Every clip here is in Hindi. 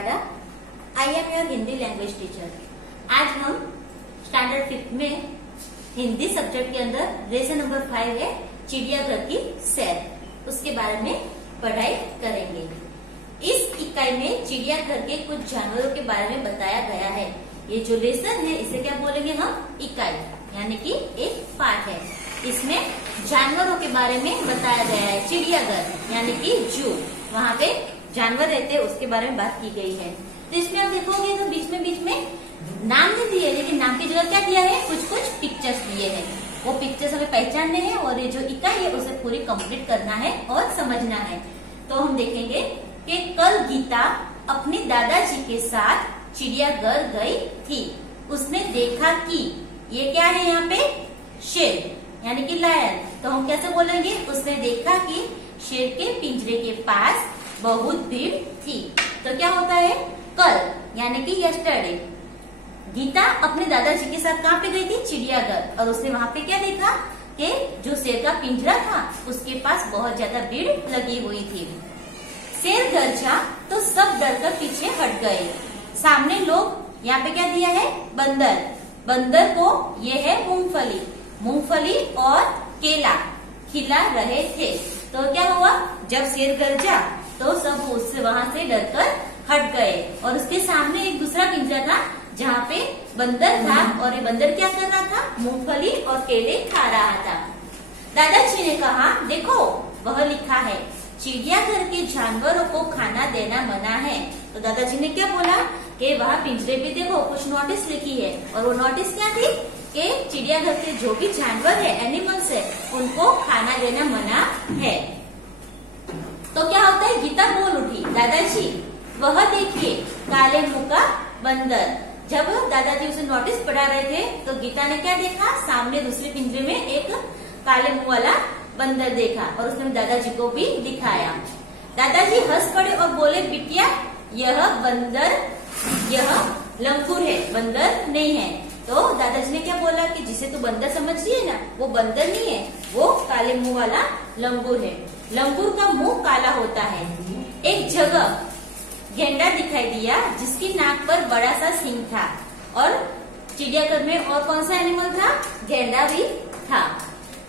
नगारा। I am your Hindi language teacher. आज हम स्टैंडर्ड 5 में हिंदी सब्जेक्ट के अंदर लेसन नंबर 5 है चिड़ियाघर की सैर, उसके बारे में पढ़ाई करेंगे। इस इकाई में चिड़ियाघर के कुछ जानवरों के बारे में बताया गया है। ये जो लेसन है इसे क्या बोलेंगे हम? इकाई, यानी कि एक पाठ है। इसमें जानवरों के बारे में बताया गया है। चिड़ियाघर यानी कि जू, वहाँ पे जानवर रहते हैं उसके बारे में बात की गई है। तो इसमें आप देखोगे तो बीच में नाम नहीं दिए, लेकिन नाम की जगह क्या दिया है? कुछ पिक्चर्स दिए हैं। वो पिक्चर्स हमें पहचानने हैं और ये जो इकाई है उसे पूरी कंप्लीट करना है और समझना है। तो हम देखेंगे कि कल गीता अपने दादाजी के साथ चिड़ियाघर गई थी। उसने देखा कि ये क्या है यहाँ पे? शेर यानी कि लायन। तो हम कैसे बोलेंगे? उसने देखा कि शेर के पिंजरे के पास बहुत भीड़ थी। तो क्या होता है? कल यानी कि यस्टरडे गीता अपने दादाजी के साथ कहाँ पे गई थी? चिड़ियाघर। और उसने वहाँ पे क्या देखा कि जो शेर का पिंजरा था उसके पास बहुत ज्यादा भीड़ लगी हुई थी। शेर गरजा तो सब डरकर पीछे हट गए। सामने लोग यहाँ पे क्या दिया है? बंदर। बंदर को ये है मूंगफली। मूंगफली और केला खिला रहे थे। तो क्या हुआ? जब शेर गरजा तो सब उससे वहां से डरकर हट गए। और उसके सामने एक दूसरा पिंजरा था जहाँ पे बंदर था और ये बंदर क्या कर रहा था? मूंगफली और केले खा रहा था। दादाजी ने कहा, देखो वह लिखा है चिड़ियाघर के जानवरों को खाना देना मना है। तो दादाजी ने क्या बोला कि वहाँ पिंजरे पे देखो कुछ नोटिस लिखी है। और वो नोटिस क्या थी कि चिड़ियाघर के जो भी जानवर है, एनिमल्स है, उनको खाना देना मना है। तो क्या होता है? गीता बोल उठी, दादाजी वह देखिए काले मुंह का बंदर। जब दादाजी उसे नोटिस पढ़ा रहे थे तो गीता ने क्या देखा? सामने दूसरे पिंजरे में एक काले मुंह वाला बंदर देखा और उसने दादाजी को भी दिखाया। दादाजी हंस पड़े और बोले, बिटिया यह बंदर, यह लंगूर है, बंदर नहीं है। तो दादाजी ने क्या बोला कि जिसे तू बंदर समझ रही है ना, वो बंदर नहीं है, वो काले मुंह वाला लंगूर है। लंगूर का मुंह काला होता है। एक जगह गेंडा दिखाई दिया जिसकी नाक पर बड़ा सा सींग था। और चिड़ियाघर में और कौन सा एनिमल था? गेंडा भी था।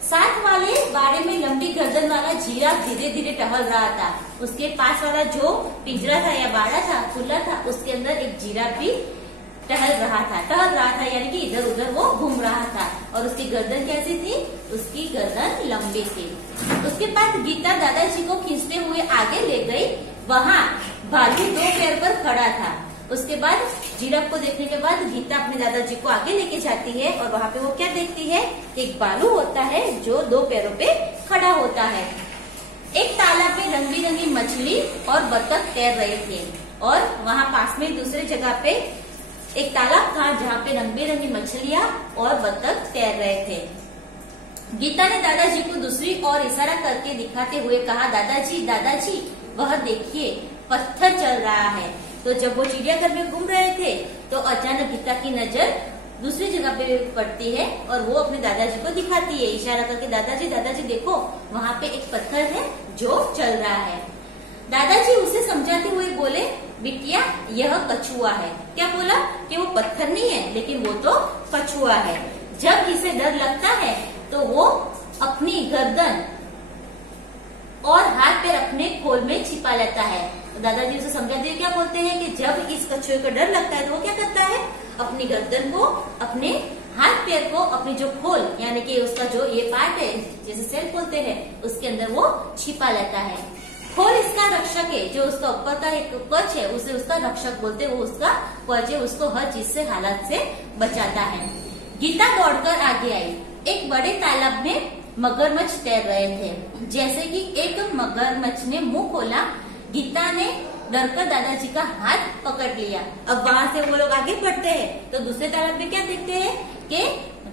साथ वाले बाड़े में लंबी गर्दन वाला जिराफ धीरे धीरे टहल रहा था। उसके पास वाला जो पिंजरा था या बाड़ा था, खुला था, उसके अंदर एक जिराफ भी टहल रहा था यानी कि इधर उधर वो घूम रहा था। और उसकी गर्दन कैसी थी? उसकी गर्दन लंबी थी। उसके बाद गीता दादाजी को खींचते हुए आगे ले गई। वहाँ भालू 2 पैर पर खड़ा था। उसके बाद जिराफ को देखने के बाद गीता अपने दादाजी को आगे लेके जाती है और वहाँ पे वो क्या देखती है? एक भालू होता है जो 2 पैरों पे खड़ा होता है। एक तालाब में रंग बिरंगी मछली और बतख तैर रहे थे। और वहाँ पास में दूसरे जगह पे एक तालाब था जहाँ पे रंग बिरंगी मछलियाँ और बतख तैर रहे थे। गीता ने दादाजी को दूसरी ओर इशारा करके दिखाते हुए कहा, दादाजी वह देखिए पत्थर चल रहा है। तो जब वो चिड़ियाघर में घूम रहे थे तो अचानक गीता की नजर दूसरी जगह पे पड़ती है और वो अपने दादाजी को दिखाती है इशारा करके, दादाजी देखो वहाँ पे एक पत्थर है जो चल रहा है। दादाजी उसे समझाते हुए बोले, बिटिया यह कछुआ है। क्या बोला? कि वो पत्थर नहीं है लेकिन वो तो कछुआ है। जब इसे डर लगता है तो वो अपनी गर्दन और हाथ पैर अपने खोल में छिपा लेता है। तो दादाजी उसे समझाते हुए क्या बोलते हैं कि जब इस कछुए को डर लगता है तो वो क्या करता है? अपनी गर्दन को, अपने हाथ पैर को, अपनी जो खोल यानी कि उसका जो ये पार्ट है जैसे सेल बोलते हैं उसके अंदर वो छिपा लेता है। खोल इसका रक्षक है, जो उसका ऊपर का एक कवच है उसे उसका रक्षक बोलते हैं। वो उसका कवच है, उसको हर चीज से, हालात से बचाता है। गीता दौड़कर आगे आई। एक बड़े तालाब में मगरमच्छ तैर रहे थे। जैसे कि एक मगरमच्छ ने मुंह खोला, गीता ने डरकर दादाजी का हाथ पकड़ लिया। अब वहाँ से वो लोग आगे बढ़ते हैं तो दूसरे तालाब में क्या देखते हैं कि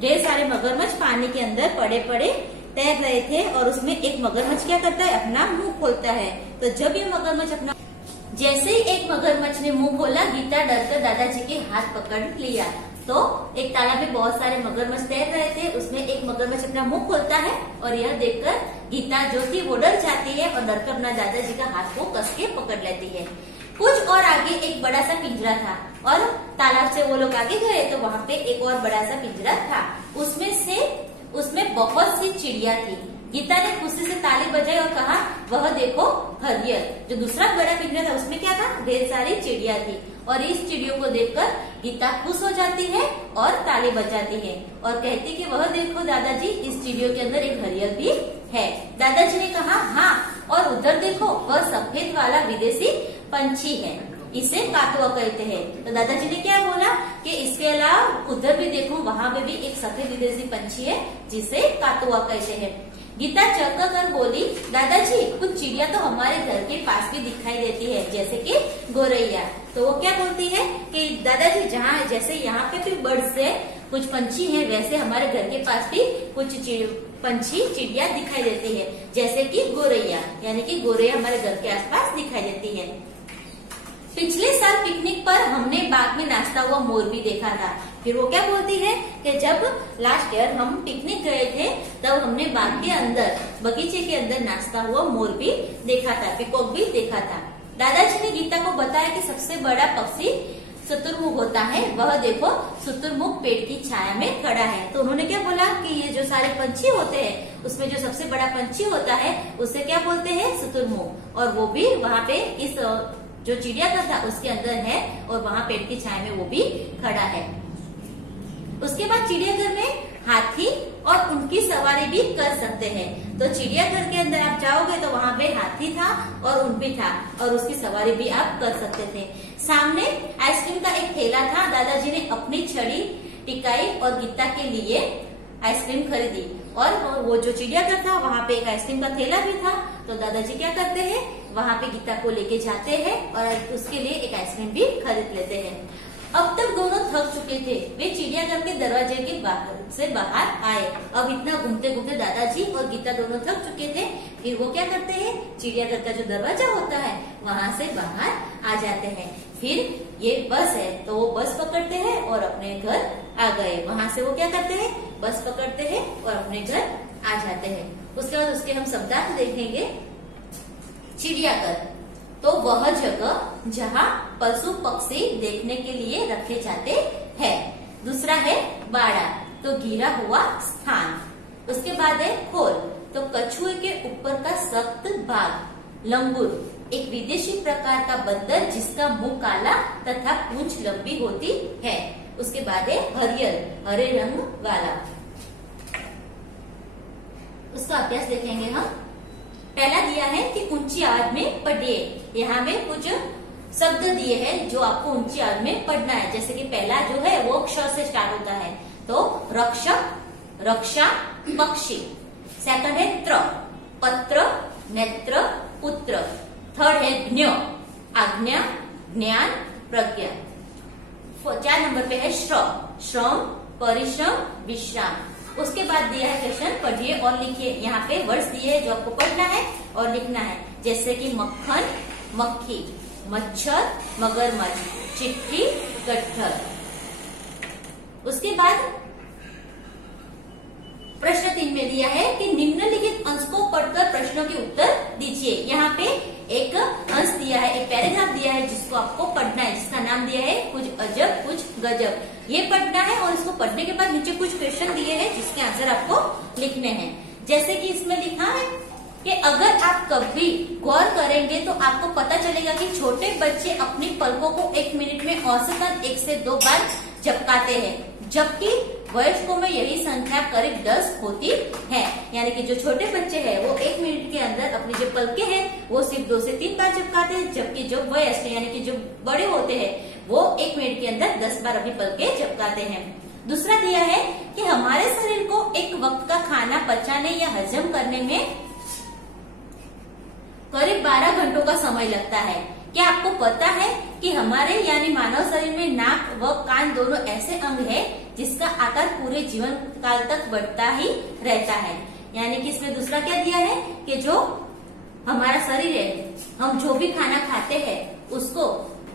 ढेर सारे मगरमच्छ पानी के अंदर पड़े पड़े तैर रहे थे। और उसमें एक मगरमच्छ क्या करता है? अपना मुंह खोलता है। तो जब ये मगरमच्छ अपना, जैसे ही एक मगरमच्छ ने मुंह खोला, गीता डरकर दादाजी के हाथ पकड़ लिया। तो एक तालाब में बहुत सारे मगरमच्छ तैर रहे थे, उसमें एक मगरमच्छ अपना मुंह खोलता है और यह देखकर गीता जो थी वो डर जाती है और डरकर अपना दादाजी का हाथ को कस के पकड़ लेती है। कुछ और आगे एक बड़ा सा पिंजरा था और तालाब से वो लोग आगे गए तो वहाँ पे एक और बड़ा सा पिंजरा था। उसमें बहुत सी चिड़िया थी। गीता ने खुशी से ताली बजाई और कहा, वह देखो हरियर। जो दूसरा बड़ा पिंजरा था उसमें क्या था, ढेर सारी चिड़िया थी। और इस चिड़ियों को देखकर गीता खुश हो जाती है और ताली बजाती है और कहती कि वह देखो दादाजी, इस चिड़ियों के अंदर एक हरियर भी है। दादाजी ने कहा, हाँ, और उधर देखो, वह सफेद वाला विदेशी पंछी है, इसे कातुआ कहते हैं। तो दादाजी ने क्या बोला कि इसके अलावा उधर भी देखो, वहाँ पे भी एक सफेद विदेशी पंछी है जिसे कातुआ कहते हैं। गीता चौंक कर बोली, दादाजी, कुछ चिड़िया तो हमारे घर के पास भी दिखाई देती है, जैसे कि गोरैया। तो वो क्या बोलती है कि दादाजी, जहाँ जैसे यहाँ पे भी बर्ड्स है, कुछ पंछी हैं, वैसे हमारे घर के पास भी कुछ पंछी चिड़िया दिखाई देती है, जैसे कि गोरैया, यानी कि गोरैया हमारे घर के आसपास दिखाई देती है। पिछले साल पिकनिक पर हमने बाग में नाचता हुआ मोर भी देखा था। फिर वो क्या बोलती है कि जब लास्ट ईयर हम पिकनिक गए थे तब हमने बाग के अंदर, बगीचे के अंदर नाचता हुआ मोर भी देखा था, पीकॉक भी देखा था। दादाजी ने गीता को बताया कि सबसे बड़ा पक्षी शुतुरमुर्ग होता है, वह देखो शुतुरमुर्ग पेड़ की छाया में खड़ा है। तो उन्होंने क्या बोला कि ये जो सारे पंछी होते हैं उसमें जो सबसे बड़ा पंछी होता है उसे क्या बोलते हैं, शुतुरमुर्ग, और वो भी वहाँ पे इस जो चिड़ियाघर था उसके अंदर है और वहाँ पेड़ की छाया में वो भी खड़ा है। उसके बाद चिड़ियाघर में हाथी और उनकी सवारी भी कर सकते हैं। तो चिड़ियाघर के अंदर आप जाओगे तो वहाँ पे हाथी था और ऊंट भी था और उसकी सवारी भी आप कर सकते थे। सामने आइसक्रीम का एक ठेला था। दादाजी ने अपनी छड़ी टिकाई और गीता के लिए आइसक्रीम खरीदी और वो जो चिड़ियाघर था वहाँ पे एक आइसक्रीम का ठेला भी था। तो दादाजी क्या करते हैं, वहाँ पे गीता को लेके जाते हैं और उसके लिए एक आइसक्रीम भी खरीद लेते हैं। अब तक दोनों थक चुके थे। वे चिड़ियाघर के दरवाजे के बाहर आए। अब इतना घूमते घूमते दादाजी और गीता दोनों थक चुके थे। फिर वो क्या करते हैं, चिड़ियाघर का जो दरवाजा होता है वहाँ से बाहर आ जाते हैं। फिर ये बस है तो वो बस पकड़ते हैं और अपने घर आ गए। वहाँ से वो क्या करते हैं, बस पकड़ते हैं और अपने घर आ जाते हैं। उसके बाद उसके हम शब्दार्थ देखेंगे। चिड़ियाघर तो वह जगह जहाँ पशु पक्षी देखने के लिए रखे जाते हैं। दूसरा है बाड़ा, तो घिरा हुआ स्थान। उसके बाद है खोल, तो कछुए के ऊपर का सख्त भाग। लंगूर, एक विदेशी प्रकार का बंदर जिसका मुंह काला तथा पूंछ लंबी होती है। उसके बाद है हरियर, हरे रंग वाला। उसका अभ्यास देखेंगे हम। पहला दिया है कि ऊंची आवाज में पढ़िए। यहाँ में कुछ शब्द दिए हैं जो आपको ऊंची आवाज में पढ़ना है। जैसे कि पहला जो है वो क्ष से स्टार्ट होता है, तो रक्षक, रक्षा, पक्षी। सेकंड है त्र, पत्र, नेत्र, पुत्र। थर्ड है ज्ञ, आज्ञा, ज्ञान, प्रज्ञा। 4 नंबर पे है श्रम, श्रम, परिश्रम, विश्राम। उसके बाद दिया है क्वेश्चन, पढ़िए और लिखिए। यहाँ पे वर्ड्स दिए हैं जो आपको पढ़ना है और लिखना है। जैसे कि मक्खन, मक्खी, मच्छर, मगरमच्छ, चिट्ठी, गट्ठर। उसके बाद प्रश्न 3 में दिया है कि निम्नलिखित अंश को पढ़कर प्रश्नों के उत्तर दीजिए। यहाँ पे एक अंश दिया है, एक पैराग्राफ दिया है जिसको आपको पढ़ना है, जिसका नाम दिया है कुछ अजब कुछ गजब। ये पढ़ना है और इसको पढ़ने के बाद नीचे कुछ क्वेश्चन दिए हैं जिसके आंसर आपको लिखने हैं। जैसे कि इसमें लिखा है कि अगर आप कभी गौर करेंगे तो आपको पता चलेगा कि छोटे बच्चे अपनी पलकों को 1 मिनट में औसतन 1 से 2 बार झपकाते हैं, जबकि वयस्कों में यही संख्या करीब 10 होती है। यानी कि जो छोटे बच्चे हैं वो 1 मिनट के अंदर अपनी जो पलकें हैं वो सिर्फ 2 से 3 बार झपकाते हैं, जबकि जो वयस्क यानी कि जो बड़े होते हैं वो 1 मिनट के अंदर 10 बार अपनी पलकें झपकाते हैं। दूसरा दिया है कि हमारे शरीर को एक वक्त का खाना पचाने या हजम करने में करीब 12 घंटों का समय लगता है। क्या आपको पता है कि हमारे यानी मानव शरीर में नाक व कान दोनों ऐसे अंग है जिसका आकार पूरे जीवन काल तक बढ़ता ही रहता है। यानी कि इसमें दूसरा क्या दिया है कि जो हमारा शरीर है, हम जो भी खाना खाते हैं उसको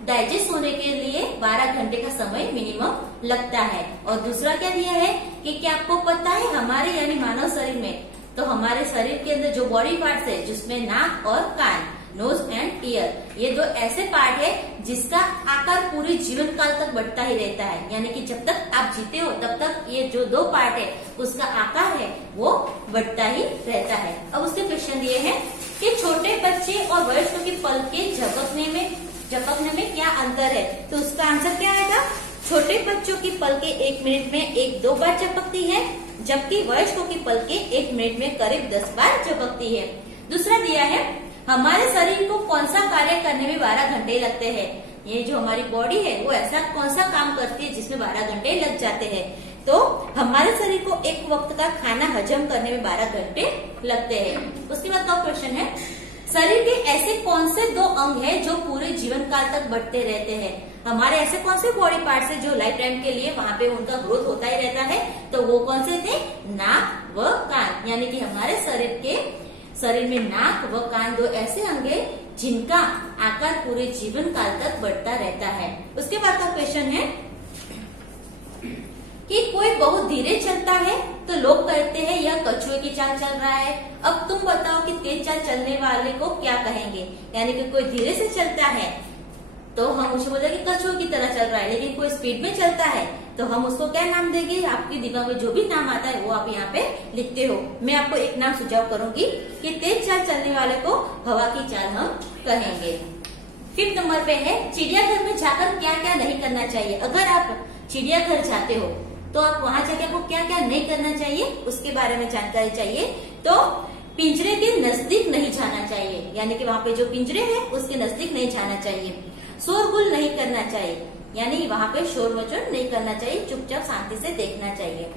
डाइजेस्ट होने के लिए 12 घंटे का समय मिनिमम लगता है। और दूसरा क्या दिया है कि क्या आपको पता है हमारे यानी मानव शरीर में, तो हमारे शरीर के अंदर जो बॉडी पार्ट्स है जिसमें नाक और कान नोज एंड ईयर। ये दो ऐसे पार्ट है जिसका आकार पूरे जीवन काल तक बढ़ता ही रहता है, यानी कि जब तक आप जीते हो तब तक ये जो दो पार्ट है उसका आकार है वो बढ़ता ही रहता है। अब उसके क्वेश्चन दिए हैं कि छोटे बच्चे और वयस्कों की पलकें झपकने में क्या अंतर है। तो उसका आंसर क्या आएगा? छोटे बच्चों की पलकें 1 मिनट में 1-2 बार झपकती है, जबकि वयस्कों की पलकें 1 मिनट में करीब 10 बार झपकती है। दूसरा दिया है हमारे शरीर को कौन सा कार्य करने में 12 घंटे लगते हैं। ये जो हमारी बॉडी है वो ऐसा कौन सा काम करती है जिसमें 12 घंटे लग जाते हैं। तो हमारे शरीर को एक वक्त का खाना हजम करने में 12 घंटे लगते हैं। उसके बाद का क्वेश्चन है शरीर के ऐसे कौन से 2 अंग है जो पूरे जीवन काल तक बढ़ते रहते हैं। हमारे ऐसे कौन से बॉडी पार्ट्स है जो लाइफ टाइम के लिए वहाँ पे उनका ग्रोथ होता ही रहता है। तो वो कौन से थे? नाक व कान। यानी कि हमारे शरीर में नाक व कान 2 ऐसे अंग है जिनका आकार पूरे जीवन काल तक बढ़ता रहता है। उसके बाद का क्वेश्चन है कि कोई बहुत धीरे चलता है तो लोग कहते हैं यह कछुए की चाल चल रहा है। अब तुम बताओ कि तेज चाल चलने वाले को क्या कहेंगे। यानी कि कोई धीरे से चलता है तो हम उसे बोलेंगे कि कछुए की तरह चल रहा है, लेकिन कोई स्पीड में चलता है तो हम उसको क्या नाम देंगे। आपकी दिमाग में जो भी नाम आता है वो आप यहाँ पे लिखते हो। मैं आपको एक नाम सुझाव करूंगी कि तेज चाल चलने वाले को हवा की चाल हम कहेंगे। 5th नंबर पे है चिड़ियाघर में जाकर क्या क्या नहीं करना चाहिए। अगर आप चिड़ियाघर जाते हो तो आप वहां जाके आपको क्या क्या नहीं करना चाहिए उसके बारे में जानकारी चाहिए। तो पिंजरे के नजदीक नहीं जाना चाहिए, यानी कि वहाँ पे जो पिंजरे हैं उसके नजदीक नहीं जाना चाहिए। शोरगुल नहीं करना चाहिए, यानी वहाँ पे शोर मचोर नहीं करना चाहिए, चुपचाप शांति से देखना चाहिए।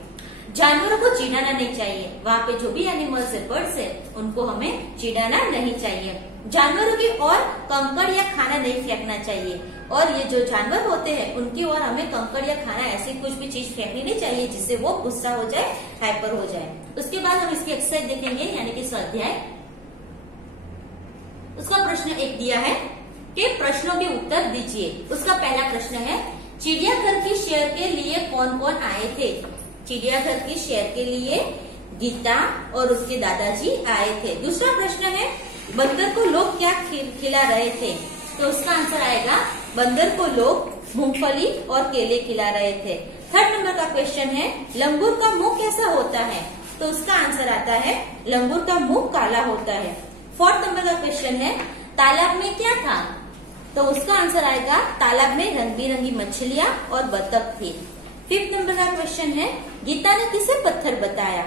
जानवरों को चिढ़ाना नहीं चाहिए, वहाँ पे जो भी एनिमल्स है, बर्ड्स है, उनको हमें चिढ़ाना नहीं चाहिए। जानवरों की ओर कंकड़ या खाना नहीं फेंकना चाहिए, और ये जो जानवर होते हैं उनकी ओर हमें कंकड़ या खाना ऐसी कुछ भी चीज फेंकनी नहीं चाहिए जिससे वो गुस्सा हो जाए, हाइपर हो जाए। उसके बाद हम इसकी एक्सरसाइज देखेंगे, यानी कि स्वाध्याय। उसका प्रश्न 1 दिया है कि प्रश्नों के उत्तर दीजिए। उसका पहला प्रश्न है चिड़ियाघर की सैर के लिए कौन कौन आए थे। चिड़ियाघर की सैर के लिए गीता और उसके दादाजी आए थे। दूसरा प्रश्न है बंदर को लोग क्या खिला रहे थे। तो उसका आंसर आएगा बंदर को लोग मूंगफली और केले खिला रहे थे। 3rd नंबर का क्वेश्चन है लंगूर का मुंह कैसा होता है। तो उसका आंसर आता है लंगूर का मुंह काला होता है। 4th नंबर का क्वेश्चन है तालाब में क्या था। तो उसका आंसर आएगा तालाब में रंग बिरंगी मछलियां और बतख थी। 5th नंबर का क्वेश्चन है गीता ने किसे पत्थर बताया।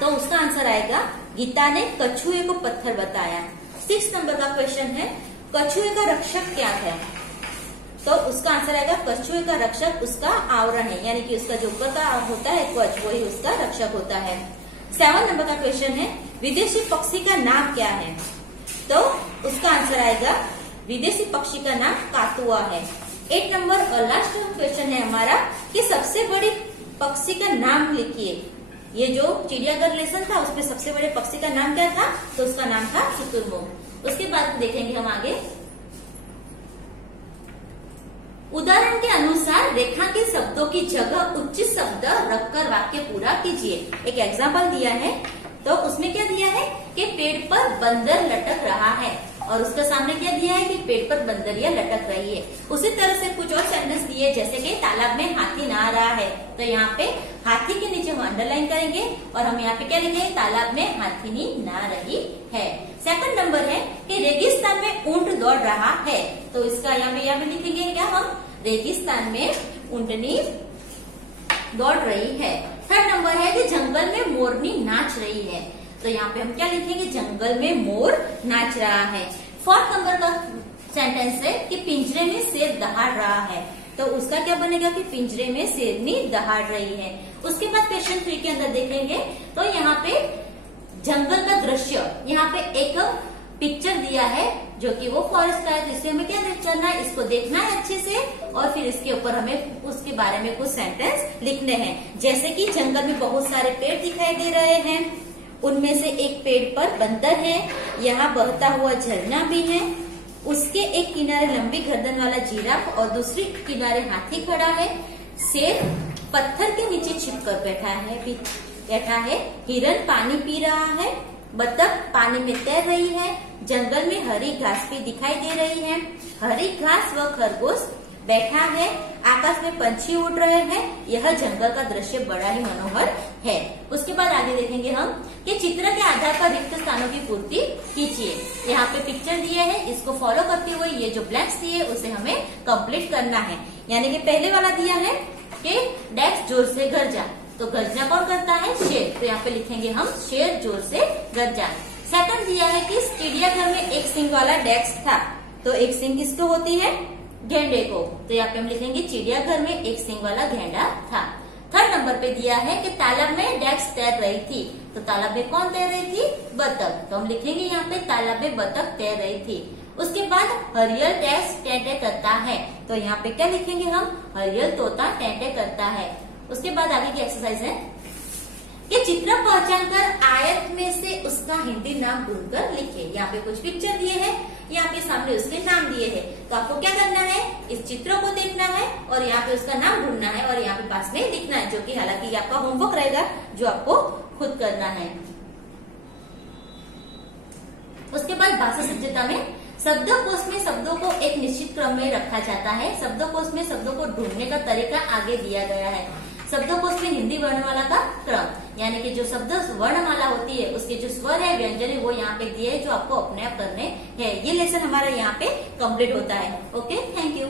तो उसका आंसर आएगा गीता ने कछुए को पत्थर बताया। 6th नंबर का क्वेश्चन है कछुए का रक्षक क्या है। तो उसका आंसर आएगा कछुए का रक्षक उसका आवरण है, यानी कि उसका जो ऊपर का होता है कछ वही उसका रक्षक होता है। 7 नंबर का क्वेश्चन है विदेशी पक्षी का नाम क्या है। तो उसका आंसर आएगा विदेशी पक्षी का नाम कातुआ है। 8 नंबर और लास्ट क्वेश्चन है हमारा कि सबसे बड़ी पक्षी का नाम लिखिए। ये जो चिड़ियाघर लेसन था उसमें सबसे बड़े पक्षी का नाम क्या था। तो उसका नाम था शुतुरमुर्ग। उसके बाद देखेंगे हम आगे। उदाहरण के अनुसार रेखा के शब्दों की जगह उच्च शब्द रखकर वाक्य पूरा कीजिए। एक एग्जाम्पल दिया है, तो उसमें क्या दिया है कि पेड़ पर बंदर लटक रहा है, और उसके सामने क्या दिया है कि पेड़ पर बंदरिया लटक रही है। उसी तरह से कुछ और सेंटेंस दिए, जैसे कि तालाब में हाथी नहा रहा है। तो यहाँ पे हाथी के नीचे हम अंडरलाइन करेंगे और हम यहाँ पे क्या लिखेंगे तालाब में हाथीनी नहा रही है। 2nd नंबर है कि रेगिस्तान में ऊंट दौड़ रहा है। तो इसका यहाँ पे लिखेंगे क्या हम रेगिस्तान में ऊंटनी दौड़ रही है। 3rd नंबर है कि जंगल में मोरनी नाच रही है। तो यहाँ पे हम क्या लिखेंगे जंगल में मोर नाच रहा है। 4th नंबर का सेंटेंस है कि पिंजरे में शेर दहाड़ रहा है। तो उसका क्या बनेगा कि पिंजरे में शेरनी दहाड़ रही है। उसके बाद क्वेश्चन 3 के अंदर देखेंगे तो यहाँ पे जंगल का दृश्य, यहाँ पे एक पिक्चर दिया है जो कि वो फॉरेस्ट का है। तो इससे हमें क्या करना है, इसको देखना है अच्छे से और फिर इसके ऊपर हमें उसके बारे में कुछ सेंटेंस लिखने हैं। जैसे कि जंगल में बहुत सारे पेड़ दिखाई दे रहे हैं, उनमें से एक पेड़ पर बंदर है, यहाँ बहता हुआ झरना भी है, उसके एक किनारे लंबी गर्दन वाला जिराफ और दूसरी किनारे हाथी खड़ा है, शेर पत्थर के नीचे छिपकर बैठा है, हिरन पानी पी रहा है, बतख पानी में तैर रही है। जंगल में हरी घास भी दिखाई दे रही है। हरी घास व खरगोश बैठा है। आकाश में पंछी उड़ रहे हैं। यह जंगल का दृश्य बड़ा ही मनोहर है। उसके बाद आगे देखेंगे हम कि चित्र के आधार पर रिक्त स्थानों की पूर्ति कीजिए। यहाँ पे पिक्चर दिए है, इसको फॉलो करते हुए ये जो ब्लैंक्स दिए उसे हमें कंप्लीट करना है। यानी कि पहले वाला दिया है कि डेस्क जोर से गरजा, तो गरजना कौन करता है? शेर। तो यहाँ पे लिखेंगे हम शेर जोर से गरजा। सेकंड दिया है कि चिड़ियाघर में एक सींग वाला डेस्क था, तो एक सींग किसको होती है? गेंडे को। तो यहाँ पे हम लिखेंगे चिड़ियाघर में एक सींग वाला गेंडा था। थर्ड नंबर पे दिया है कि तालाब में डेस्क तैर रही थी, तो तालाब में कौन तैर रही थी? बतख। तो हम लिखेंगे यहाँ पे तालाब में बतख तैर रही थी। उसके बाद हरियल डेस्क टेंटे करता है, तो यहाँ पे क्या लिखेंगे हम? हरियल तोता टेंटे करता है। उसके बाद आगे की एक्सरसाइज है कि चित्र पहचानकर आयत में से उसका हिंदी नाम ढूंढकर लिखे। यहाँ पे कुछ पिक्चर दिए हैं, यहाँ पे सामने उसके नाम दिए हैं, तो आपको क्या करना है? इस चित्रों को देखना है और यहाँ पे उसका नाम ढूंढना है और यहाँ पे पास में लिखना है, जो कि हालांकि आपका होमवर्क रहेगा जो आपको खुद करना है। उसके बाद भाषा सज्जता में शब्दकोश में शब्दों को एक निश्चित क्रम में रखा जाता है। शब्दकोश में शब्दों को ढूंढने का तरीका आगे दिया गया है। शब्दकोश में हिंदी वर्णमाला का क्रम, यानी कि जो शब्द वर्णमाला होती है उसके जो स्वर है, व्यंजन है, वो यहाँ पे दिए है, जो आपको अपने आप करने हैं। ये लेसन हमारा यहाँ पे कंप्लीट होता है। Okay, thank you.